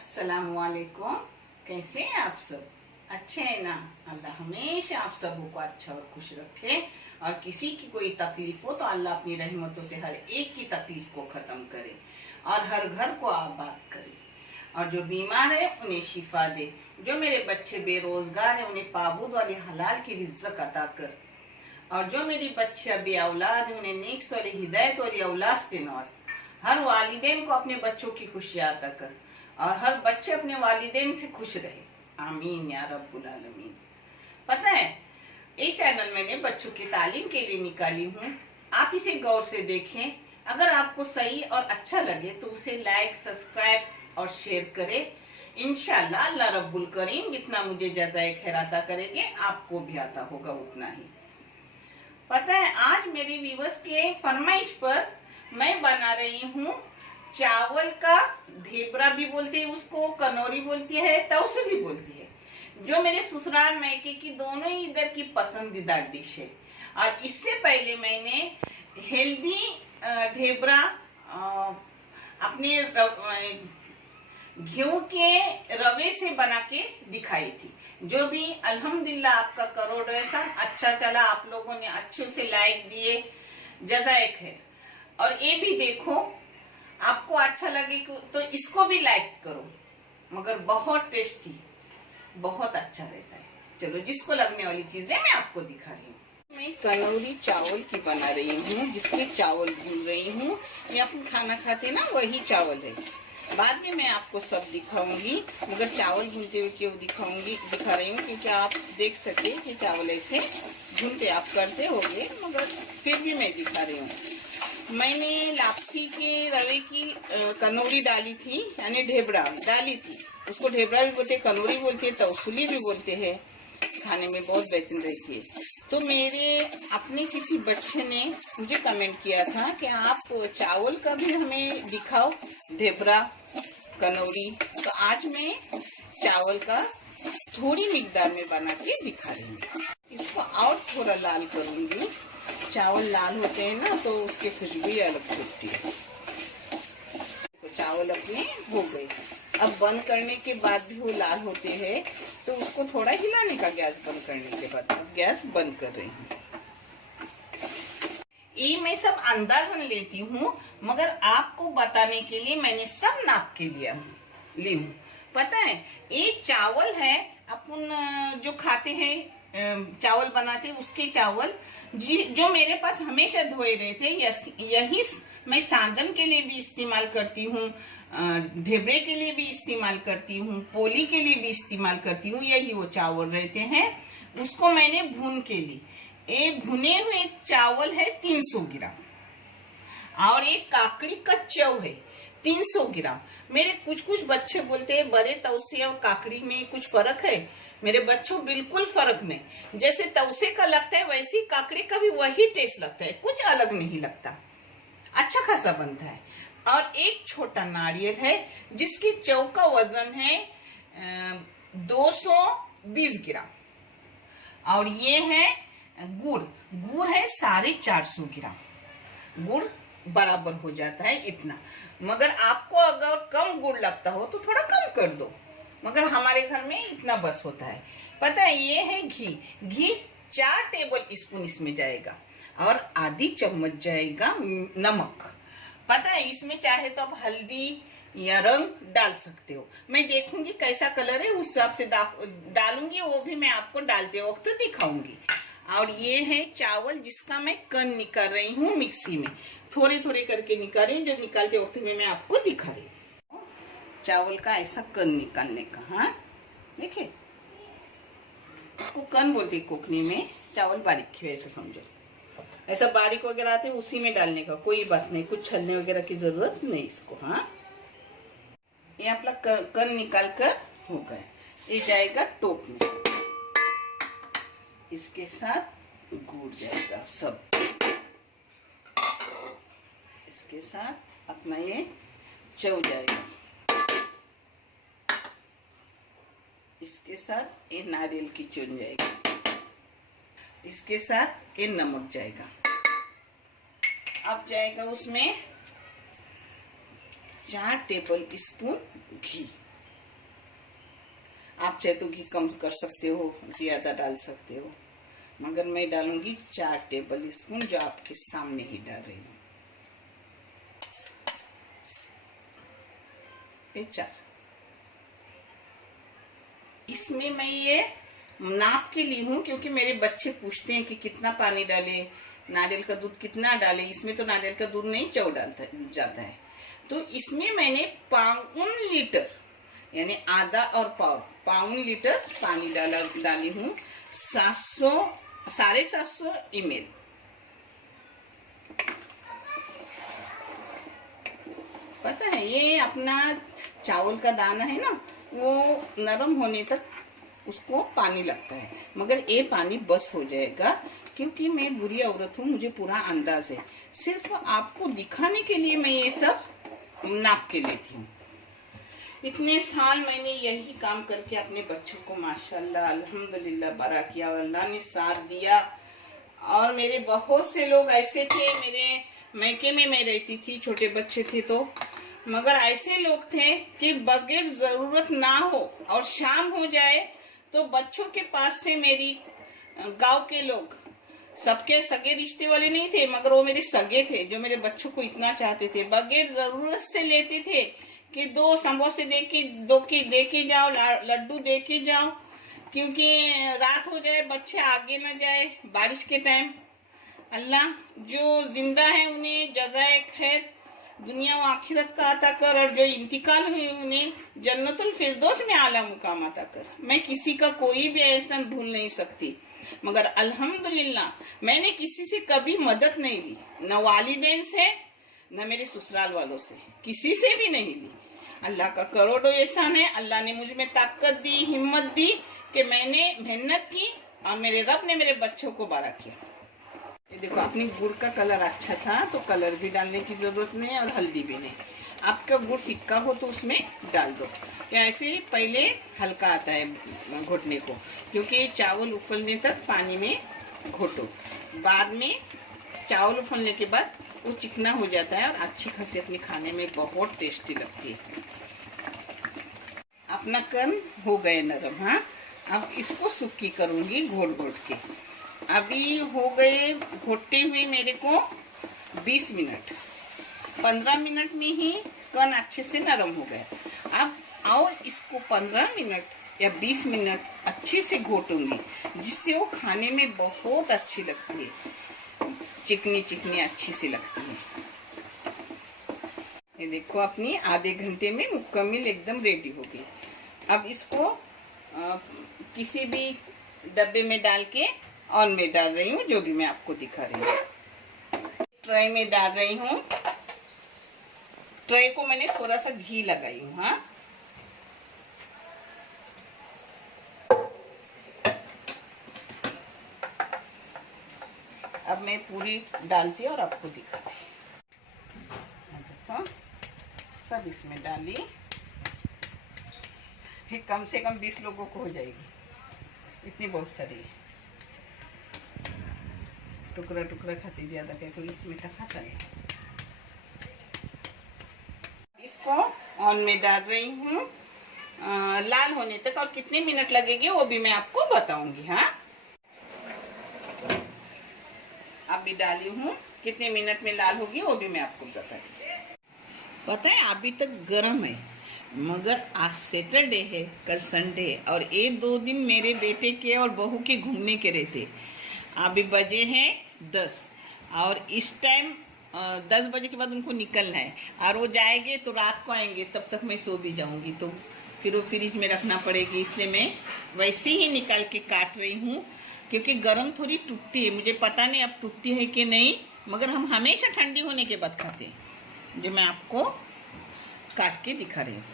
अस्सलामुअलैकुम। कैसे हैं आप सब? अच्छे हैं ना? अल्लाह हमेशा आप सबों को अच्छा और खुश रखे, और किसी की कोई तकलीफ हो तो अल्लाह अपनी रहमतों से हर एक की तकलीफ को खत्म करे और हर घर को आबाद करे, और जो बीमार है उन्हें शिफा दे। जो मेरे बच्चे बेरोजगार है उन्हें पाबूद वाली हलाल की रिज़्क़ अता कर, और जो मेरी बच्चियां बे औलाद है उन्हें नेक वाली हिदायत वाली औलाद से नवाज। हर वालिदैन को अपने बच्चों की खुशियां अता कर, और हर बच्चे अपने वालिदैन से खुश रहे। आमीन या रब्बुल आलमीन। पता है, एक चैनल मैंने बच्चों की तालीम के लिए निकाली हूँ, आप इसे गौर से देखें। अगर आपको सही और अच्छा लगे तो उसे लाइक, सब्सक्राइब और शेयर करें। इंशाअल्लाह अल्लाह रब्बुल करीम जितना मुझे जज़ाए खैर अता करेंगे आपको भी आता होगा उतना ही। पता है, आज मेरे व्यूअर्स के फरमाइश पर मैं बना रही हूँ चावल का ढेबरा भी बोलते हैं उसको, कनौरी बोलती है, तौसली बोलती है, जो मेरे ससुराल मायके की दोनों ही इधर की पसंदीदा डिश है। और इससे पहले मैंने हेल्दी ढेबरा अपने घी के रवे से बना के दिखाई थी, जो भी अल्हम्दुलिल्लाह आपका करोड़ों अच्छा चला, आप लोगों ने अच्छे से लाइक दिए, जज़ाए खैर। और ये भी देखो, आपको अच्छा लगे तो इसको भी लाइक करो, मगर बहुत टेस्टी, बहुत अच्छा रहता है। चलो, जिसको लगने वाली चीजें मैं आपको दिखा रही हूँ। मैं कनौरी चावल की बना रही हूँ, जिसके चावल भून रही हूँ। ये अपन खाना खाते ना, वही चावल है। बाद में मैं आपको सब दिखाऊंगी, मगर चावल भूनते हुए क्यों दिखा रही हूँ, क्योंकि आप देख सके कि चावल ऐसे भूनते आप करते होंगे, मगर फिर भी मैं दिखा रही हूँ। मैंने लापसी के रवे की कनौरी डाली थी, यानी ढेबरा डाली थी। उसको ढेबरा भी बोलते हैं, कनौरी बोलते हैं, तौसली भी बोलते हैं। खाने में बहुत बेहतरीन रहती है। तो मेरे अपने किसी बच्चे ने मुझे कमेंट किया था कि आप चावल का भी हमें दिखाओ, ढेबरा, कनौरी। तो आज मैं चावल का थोड़ी मिकदार में बना के दिखा रही हूँ। इसको और थोड़ा लाल करूंगी। चावल लाल होते हैं ना तो उसकी खुशबू अलग छूटती है। तो चावल अपने हो गए। अब बंद करने के बाद भी वो लाल होते हैं, तो उसको थोड़ा हिलाने का, गैस बंद करने के बाद। अब गैस बंद कर रही हूँ। ये मैं सब अंदाजन लेती हूँ, मगर आपको बताने के लिए मैंने सब नाप के ली हूँ। पता है, एक चावल है अपन जो खाते हैं, चावल बनाते हैं, उसके चावल जो मेरे पास हमेशा धोए रहते, यही मैं सांदन के लिए भी इस्तेमाल करती हूँ, ढेबरे के लिए भी इस्तेमाल करती हूँ, पोली के लिए भी इस्तेमाल करती हूँ। यही वो चावल रहते हैं। उसको मैंने भून के ली। ये भुने हुए चावल है 300 ग्राम, और एक काकड़ी का चव है 300 ग्राम। मेरे कुछ बच्चे बोलते हैं बड़े तवसे और काकड़ी में कुछ फर्क है। मेरे बच्चों बिल्कुल फर्क नहीं। जैसे तवसे का लगता है वैसे ही काकड़ी का भी वही टेस्ट लगता है, कुछ अलग नहीं लगता, अच्छा खासा बनता है। और एक छोटा नारियल है जिसकी चौ का वजन है 220 ग्राम। और ये है गुड़ है 450 ग्राम। गुड़ बराबर हो जाता है इतना। मगर आपको अगर कम गुड़ लगता हो तो थोड़ा कम कर दो, मगर हमारे घर में इतना बस होता है। पता है, ये है घी 4 टेबल स्पून इसमें जाएगा, और आधी चम्मच जाएगा नमक। पता है, इसमें चाहे तो आप हल्दी या रंग डाल सकते हो। मैं देखूंगी कैसा कलर है, उस हिसाब से डालूंगी, वो भी मैं आपको डालते वक्त दिखाऊंगी। और ये है चावल जिसका मैं कन निकाल रही हूँ मिक्सी में, थोड़े करके निकाल रही हूँ, जो निकालते वक्त में मैं आपको दिखा रही हूँ। चावल का ऐसा कन निकालने का। हाँ, देखिए, उसको कन बोलते हैं कोकनी में। चावल बारीक है, ऐसा समझो। ऐसा बारीक वगैरह आते उसी में डालने का, कोई बात नहीं, कुछ छलने वगैरह की जरूरत नहीं इसको। हाँ, ये आपका कन निकाल कर हो गए। ये जाएगा टोप में, इसके साथ गुड़ जाएगा सब, इसके साथ अपना ये चौ जाएगा, इसके साथ ये नारियल की चून जाएगी, इसके साथ ये नमक जाएगा। अब जाएगा उसमें 4 टेबल स्पून घी। आप चाहे तो घी कम कर सकते हो, ज्यादा डाल सकते हो, मगर मैं डालूंगी 4 टेबल स्पून, जो आपके सामने ही डाल रही हूँ। ये 4। इसमें मैं ये नाप के ली हूँ, क्योंकि मेरे बच्चे पूछते हैं कि कितना पानी डाले, नारियल का दूध कितना डाले। इसमें तो नारियल का दूध नहीं चौ डालता जाता है, तो इसमें मैंने 1.25 लीटर यानी आधा और पाउन लीटर पानी डाली हूँ। 750 ml। पता है ये अपना चावल का दाना है ना, वो नरम होने तक उसको पानी लगता है, मगर ये पानी बस हो जाएगा, क्योंकि मैं बुरी औरत हूँ, मुझे पूरा अंदाज है। सिर्फ आपको दिखाने के लिए मैं ये सब नाप के लेती हूँ। इतने साल मैंने यही काम करके अपने बच्चों को माशाल्लाह अल्हम्दुलिल्लाह बड़ा किया, और अल्लाह ने साथ दिया। और मेरे बहुत से लोग ऐसे थे, मेरे मैके में मैं रहती थी, छोटे बच्चे थे तो, मगर ऐसे लोग थे कि बगैर जरूरत ना हो और शाम हो जाए तो बच्चों के पास से, मेरी गांव के लोग, सबके सगे रिश्ते वाले नहीं थे, मगर वो मेरे सगे थे, जो मेरे बच्चों को इतना चाहते थे, बगैर जरूरत से लेते थे कि 2 समोसे दे के जाओ, लड्डू दे के जाओ, क्योंकि रात हो जाए, बच्चे आगे न जाए बारिश के टाइम। अल्लाह जो जिंदा है उन्हें जज़ाए खैर दुनिया व आखिरत का अता कर, और जो इंतकाल हुए उन्हें जन्नतुल फिरदौस में आला मुकाम अता कर। मैं किसी का कोई भी एहसान भूल नहीं सकती, मगर अल्हम्दुलिल्लाह मैंने किसी से कभी मदद नहीं ली, न वालिदैन से न मेरे ससुराल वालों से, किसी से भी नहीं ली। अल्लाह का करोड़ों एहसान है। अल्लाह ने मुझ में ताकत दी, हिम्मत दी कि मैंने मेहनत की, और मेरे रब ने मेरे बच्चों को बड़ा किया। ये देखो, अपनी गुड़ का कलर अच्छा था तो कलर भी डालने की जरूरत नहीं है, और हल्दी भी नहीं। आपका गुड़ फिक्का हो तो उसमें डाल दो, या ऐसे पहले हल्का आता है घोटने को, क्योंकि चावल उफलने तक पानी में घोटो, बाद में चावल उफलने के बाद वो चिकना हो जाता है, और अच्छी खासी अपने खाने में बहुत टेस्टी लगती है। अपना कन हो गए नरम। हाँ, अब इसको सुक्की करूंगी घोट घोट के। अभी हो गए घोटते हुए मेरे को 20 मिनट, 15 मिनट में ही कन अच्छे से नरम हो गया। अब और इसको 15 मिनट या 20 मिनट अच्छे से घोटूंगी, जिससे वो खाने में बहुत अच्छी लगती है, चिकनी चिकनी अच्छी सी लगती है। ये देखो, अपनी आधे घंटे में मुकम्मल एकदम रेडी हो गई। अब इसको किसी भी डब्बे में डाल के ऑन में डाल रही हूँ, जो भी मैं आपको दिखा रही हूँ। ट्रे में डाल रही हूँ, ट्रे को मैंने थोड़ा सा घी लगाई हूँ। हाँ, अब मैं पूरी डालती और आपको दिखाती। देखो, सब इसमें डाली, फिर कम से कम 20 लोगों को हो जाएगी, इतनी बहुत सारी है। टुकड़ा टुकड़ा खाती, ज्यादा क्या कोई मीठा खाता नहीं। इसको ऑन में डाल रही हूँ लाल होने तक, और कितने मिनट लगेंगे वो भी मैं आपको बताऊंगी। हाँ, अभी डाली हूँ, कितने मिनट में लाल होगी वो भी मैं आपको बताती। पता है अभी तक गर्म है, मगर आज सैटरडे है, कल संडे है, और 1-2 दिन मेरे बेटे के और बहू के घूमने के रहते। अभी बजे हैं 10, और इस टाइम 10 बजे के बाद उनको निकलना है, और वो जाएंगे तो रात को आएंगे, तब तक मैं सो भी जाऊंगी, तो फिर वो फ्रिज में रखना पड़ेगी। इसलिए मैं वैसे ही निकाल के काट रही हूँ, क्योंकि गरम थोड़ी टूटती है। मुझे पता नहीं अब टूटती है कि नहीं, मगर हम हमेशा ठंडी होने के बाद खाते हैं, जो मैं आपको काट के दिखा रही हूँ।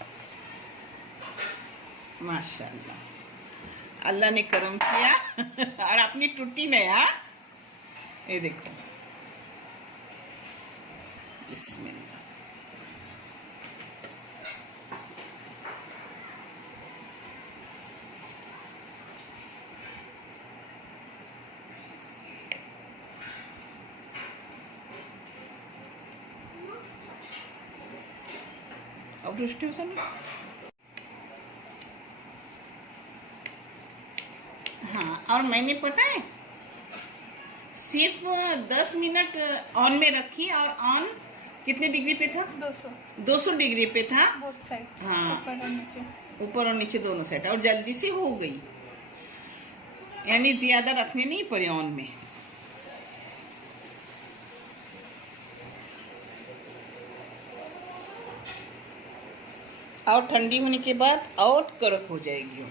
माशाल्लाह, अल्लाह ने करम किया और अपनी टूटी नहीं। हाँ, ये देखो, बिस्मिल्लाह। अब रुष्टि हो हाँ, और मैंने पता है सिर्फ 10 मिनट ऑन में रखी, और ऑन कितने डिग्री पे था? 200 डिग्री पे था। बोथ साइड, हाँ, ऊपर और नीचे दोनों साइड, और जल्दी से हो गई, यानी ज्यादा रखने नहीं पड़े ऑन में। और ठंडी होने के बाद और कड़क हो जाएगी।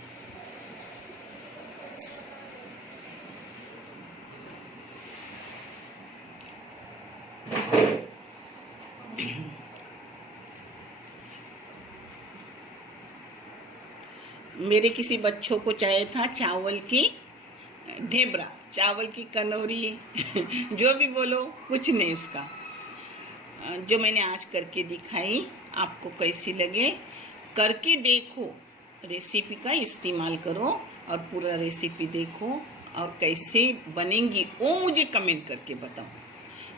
मेरे किसी बच्चों को चाहिए था चावल की ढेबरा, चावल की कनौरी जो भी बोलो, कुछ नहीं उसका। जो मैंने आज करके दिखाई, आपको कैसी लगे करके देखो, रेसिपी का इस्तेमाल करो और पूरा रेसिपी देखो, और कैसे बनेंगी वो मुझे कमेंट करके बताओ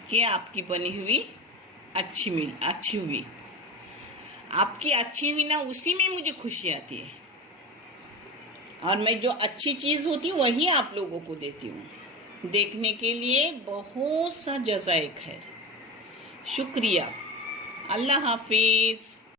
कि आपकी बनी हुई अच्छी हुई। आपकी अच्छी हुई ना, उसी में मुझे खुशी आती है, और मैं जो अच्छी चीज होती हूँ वही आप लोगों को देती हूँ। देखने के लिए बहुत सा जज़ाए खैर, शुक्रिया। अल्लाह हाफिज।